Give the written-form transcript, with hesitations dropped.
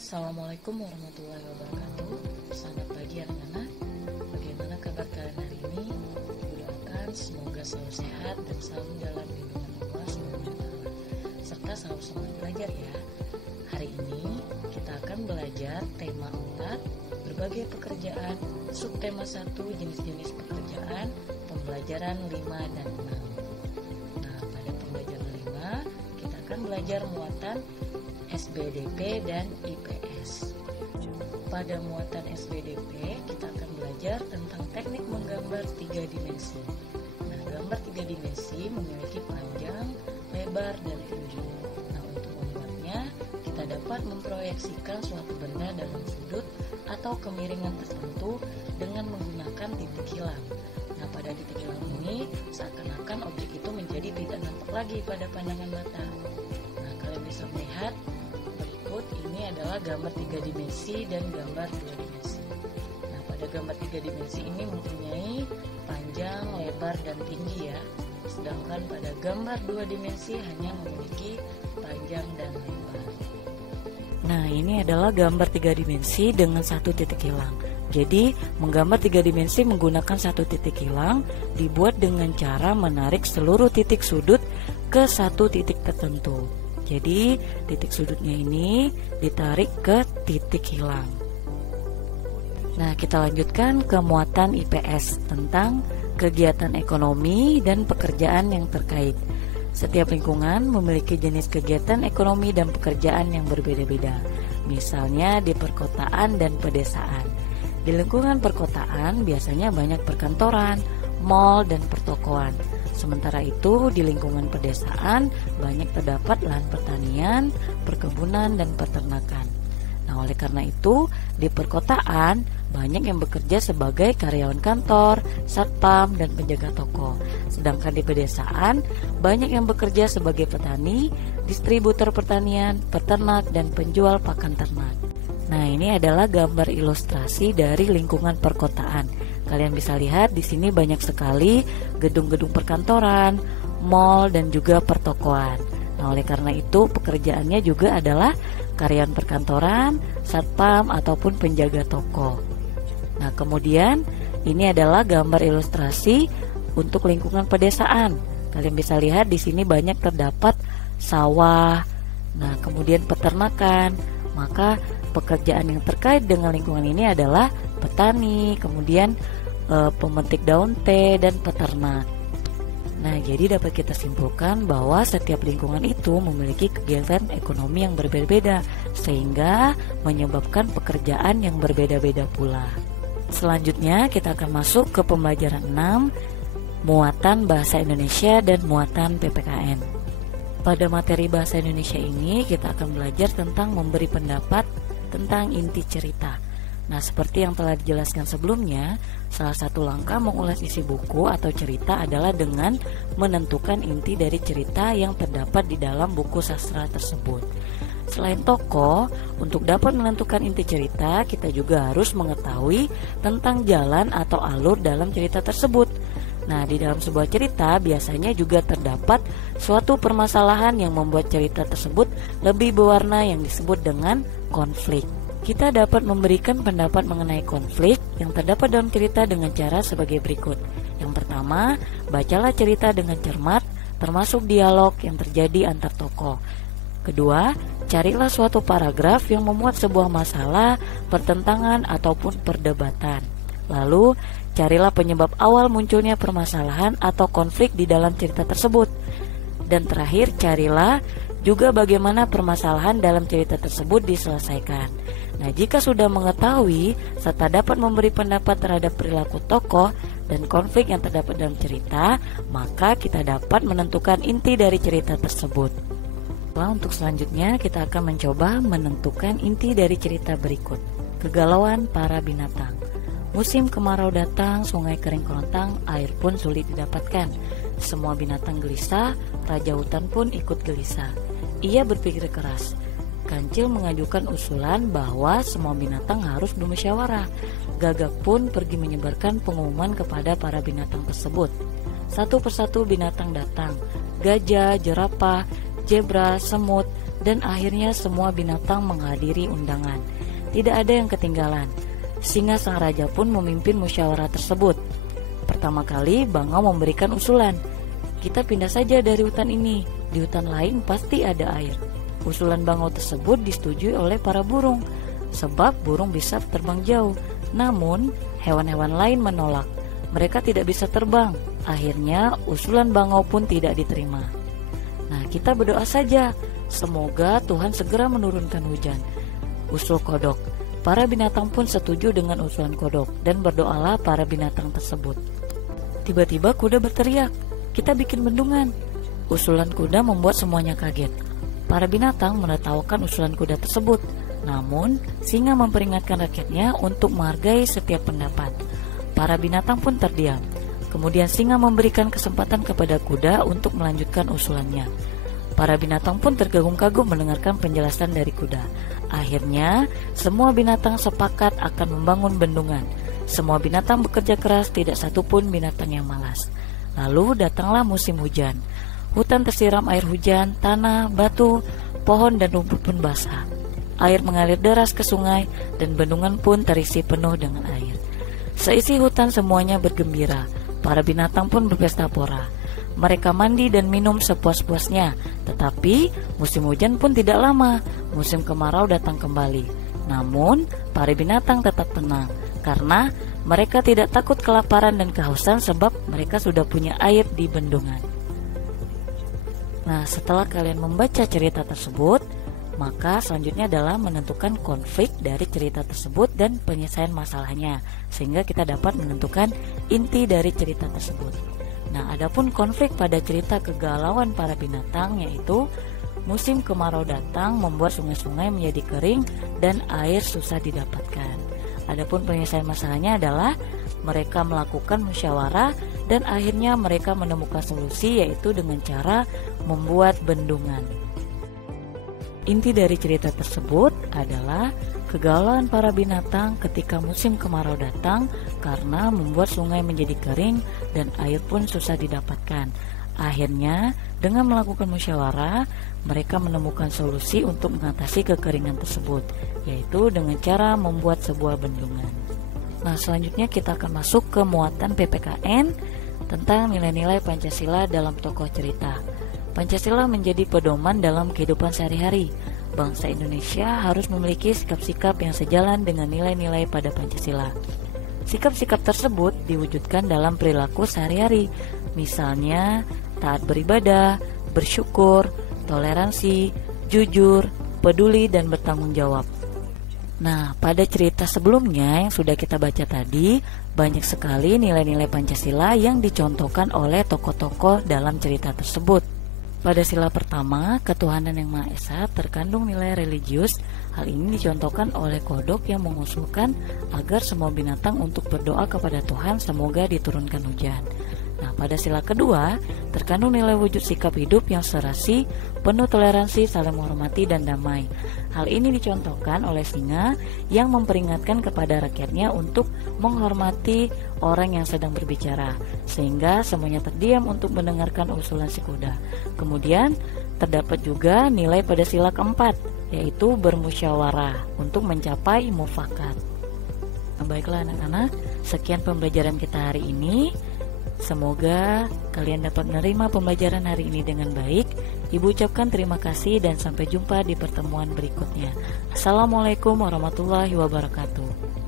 Assalamualaikum warahmatullahi wabarakatuh. Selamat pagi anak-anak. Bagaimana kabar kalian hari ini? Doakan semoga selalu sehat dan selalu dalam lindungan Allah SWT, serta selalu semangat belajar ya. Hari ini kita akan belajar tema 4, berbagai pekerjaan, subtema 1, jenis-jenis pekerjaan, pembelajaran 5 dan 6. Nah, pada pembelajaran 5 kita akan belajar muatan SBDP dan IPS. Pada muatan SBDP kita akan belajar tentang teknik menggambar 3 dimensi. Nah, gambar 3 dimensi memiliki panjang, lebar, dan tinggi. Nah, untuk membuatnya kita dapat memproyeksikan suatu benda dalam sudut atau kemiringan tertentu dengan menggunakan titik hilang. Nah, pada titik hilang ini seakan-akan objek itu menjadi tidak nampak lagi pada pandangan mata. Nah, kalian bisa melihat ini adalah gambar 3 dimensi dan gambar 2 dimensi. Nah, pada gambar 3 dimensi ini mempunyai panjang, lebar, dan tinggi ya. Sedangkan pada gambar 2 dimensi hanya memiliki panjang dan lebar. Nah, ini adalah gambar 3 dimensi dengan satu titik hilang. Jadi, menggambar 3 dimensi menggunakan satu titik hilang dibuat dengan cara menarik seluruh titik sudut ke satu titik tertentu. Jadi titik sudutnya ini ditarik ke titik hilang. Nah, kita lanjutkan ke muatan IPS tentang kegiatan ekonomi dan pekerjaan yang terkait. Setiap lingkungan memiliki jenis kegiatan ekonomi dan pekerjaan yang berbeda-beda. Misalnya di perkotaan dan pedesaan. Di lingkungan perkotaan biasanya banyak perkantoran, mal, dan pertokoan. Sementara itu di lingkungan pedesaan banyak terdapat lahan pertanian, perkebunan, dan peternakan. Nah, oleh karena itu di perkotaan banyak yang bekerja sebagai karyawan kantor, satpam, dan penjaga toko. Sedangkan di pedesaan banyak yang bekerja sebagai petani, distributor pertanian, peternak, dan penjual pakan ternak. Nah, ini adalah gambar ilustrasi dari lingkungan perkotaan. Kalian bisa lihat di sini banyak sekali gedung-gedung perkantoran, mal, dan juga pertokoan. Nah, oleh karena itu pekerjaannya juga adalah karyawan perkantoran, satpam, ataupun penjaga toko. Nah, kemudian ini adalah gambar ilustrasi untuk lingkungan pedesaan. Kalian bisa lihat di sini banyak terdapat sawah, nah kemudian peternakan. Maka pekerjaan yang terkait dengan lingkungan ini adalah petani, kemudian pemetik daun teh, dan peternak. Nah, jadi dapat kita simpulkan bahwa setiap lingkungan itu memiliki kegiatan ekonomi yang berbeda-beda, sehingga menyebabkan pekerjaan yang berbeda-beda pula. Selanjutnya kita akan masuk ke pembelajaran 6, muatan bahasa Indonesia dan muatan PPKN. Pada materi bahasa Indonesia ini kita akan belajar tentang memberi pendapat tentang inti cerita. Nah, seperti yang telah dijelaskan sebelumnya, salah satu langkah mengulas isi buku atau cerita adalah dengan menentukan inti dari cerita yang terdapat di dalam buku sastra tersebut. Selain tokoh, untuk dapat menentukan inti cerita, kita juga harus mengetahui tentang jalan atau alur dalam cerita tersebut. Nah, di dalam sebuah cerita biasanya juga terdapat suatu permasalahan yang membuat cerita tersebut lebih berwarna yang disebut dengan konflik. Kita dapat memberikan pendapat mengenai konflik yang terdapat dalam cerita dengan cara sebagai berikut. Yang pertama, bacalah cerita dengan cermat, termasuk dialog yang terjadi antar tokoh. Kedua, carilah suatu paragraf yang memuat sebuah masalah, pertentangan, ataupun perdebatan. Lalu, carilah penyebab awal munculnya permasalahan atau konflik di dalam cerita tersebut. Dan terakhir, carilah juga bagaimana permasalahan dalam cerita tersebut diselesaikan. Nah, jika sudah mengetahui serta dapat memberi pendapat terhadap perilaku tokoh dan konflik yang terdapat dalam cerita, maka kita dapat menentukan inti dari cerita tersebut. Untuk selanjutnya kita akan mencoba menentukan inti dari cerita berikut. Kegalauan para binatang. Musim kemarau datang, sungai kering kerontang, air pun sulit didapatkan. Semua binatang gelisah, raja hutan pun ikut gelisah. Ia berpikir keras. Kancil mengajukan usulan bahwa semua binatang harus bermusyawarah. Gagak pun pergi menyebarkan pengumuman kepada para binatang tersebut. Satu persatu binatang datang. Gajah, jerapah, zebra, semut, dan akhirnya semua binatang menghadiri undangan. Tidak ada yang ketinggalan. Singa sang raja pun memimpin musyawarah tersebut. Pertama kali Bangau memberikan usulan, kita pindah saja dari hutan ini, di hutan lain pasti ada air. Usulan Bangau tersebut disetujui oleh para burung, sebab burung bisa terbang jauh. Namun hewan-hewan lain menolak, mereka tidak bisa terbang. Akhirnya usulan Bangau pun tidak diterima. Nah, kita berdoa saja, semoga Tuhan segera menurunkan hujan. Usul kodok. Para binatang pun setuju dengan usulan kodok, dan berdoalah para binatang tersebut. Tiba-tiba kuda berteriak, kita bikin bendungan. Usulan kuda membuat semuanya kaget. Para binatang menertawakan usulan kuda tersebut. Namun, singa memperingatkan rakyatnya untuk menghargai setiap pendapat. Para binatang pun terdiam. Kemudian singa memberikan kesempatan kepada kuda untuk melanjutkan usulannya. Para binatang pun tergagum-kagum mendengarkan penjelasan dari kuda. Akhirnya, semua binatang sepakat akan membangun bendungan. Semua binatang bekerja keras, tidak satupun binatang yang malas. Lalu datanglah musim hujan. Hutan tersiram air hujan, tanah, batu, pohon dan rumput pun basah. Air mengalir deras ke sungai dan bendungan pun terisi penuh dengan air. Seisi hutan semuanya bergembira. Para binatang pun berpesta pora. Mereka mandi dan minum sepuas-puasnya. Tetapi musim hujan pun tidak lama. Musim kemarau datang kembali. Namun para binatang tetap tenang, karena mereka tidak takut kelaparan dan kehausan, sebab mereka sudah punya air di bendungan. Nah, setelah kalian membaca cerita tersebut, maka selanjutnya adalah menentukan konflik dari cerita tersebut dan penyelesaian masalahnya, sehingga kita dapat menentukan inti dari cerita tersebut. Nah, adapun konflik pada cerita kegalauan para binatang, yaitu musim kemarau datang membuat sungai-sungai menjadi kering dan air susah didapatkan. Adapun penyelesaian masalahnya adalah mereka melakukan musyawarah dan akhirnya mereka menemukan solusi, yaitu dengan cara membuat bendungan. Inti dari cerita tersebut adalah kegalauan para binatang ketika musim kemarau datang karena membuat sungai menjadi kering dan air pun susah didapatkan. Akhirnya, dengan melakukan musyawarah, mereka menemukan solusi untuk mengatasi kekeringan tersebut, yaitu dengan cara membuat sebuah bendungan. Nah, selanjutnya kita akan masuk ke muatan PPKN tentang nilai-nilai Pancasila dalam tokoh cerita. Pancasila menjadi pedoman dalam kehidupan sehari-hari. Bangsa Indonesia harus memiliki sikap-sikap yang sejalan dengan nilai-nilai pada Pancasila. Sikap-sikap tersebut diwujudkan dalam perilaku sehari-hari, misalnya taat beribadah, bersyukur, toleransi, jujur, peduli, dan bertanggung jawab. Nah, pada cerita sebelumnya yang sudah kita baca tadi, banyak sekali nilai-nilai Pancasila yang dicontohkan oleh tokoh-tokoh dalam cerita tersebut. Pada sila pertama, ketuhanan yang Maha Esa terkandung nilai religius. Hal ini dicontohkan oleh kodok yang mengusulkan agar semua binatang untuk berdoa kepada Tuhan semoga diturunkan hujan. Nah, pada sila kedua, terkandung nilai wujud sikap hidup yang serasi, penuh toleransi, saling menghormati, dan damai. Hal ini dicontohkan oleh singa yang memperingatkan kepada rakyatnya untuk menghormati orang yang sedang berbicara, sehingga semuanya terdiam untuk mendengarkan usulan si kuda. Kemudian, terdapat juga nilai pada sila keempat, yaitu bermusyawarah untuk mencapai mufakat. Nah, baiklah anak-anak, sekian pembelajaran kita hari ini. Semoga kalian dapat menerima pembelajaran hari ini dengan baik. Ibu ucapkan terima kasih dan sampai jumpa di pertemuan berikutnya. Assalamualaikum warahmatullahi wabarakatuh.